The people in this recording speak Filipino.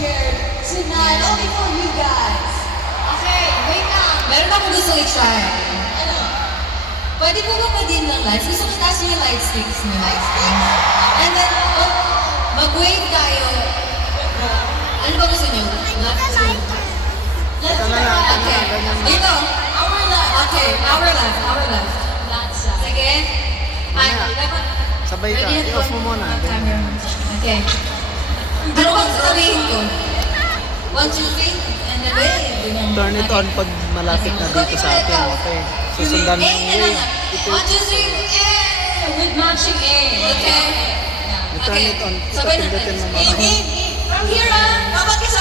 prepared tonight, only for you guys. Okay, wait lang. Meron akong gusto i-try. Ano? Pwede po ba pa-dim ng lights? Gusto ko taas yung light sticks nyo. Light sticks? And then, mag-wave tayo. Ano ba gusto nyo? Let's try. Okay. Dito. Our left. Okay, our left, our left. That side. Sige. Ay, dapat. Sabay ka. Ready na I-off po. mo muna. Camera. Okay. Ano bang sasabihin ko? 1, 2, 3, and then wave. Turn it on pag malapit na dito sa atin. Okay. Susundan mo yung wave. 1, 2, 3, With matching A. Okay. Turn it on. Sabay Pindutin natin. mo mamaya. From here on. Dapat ka sa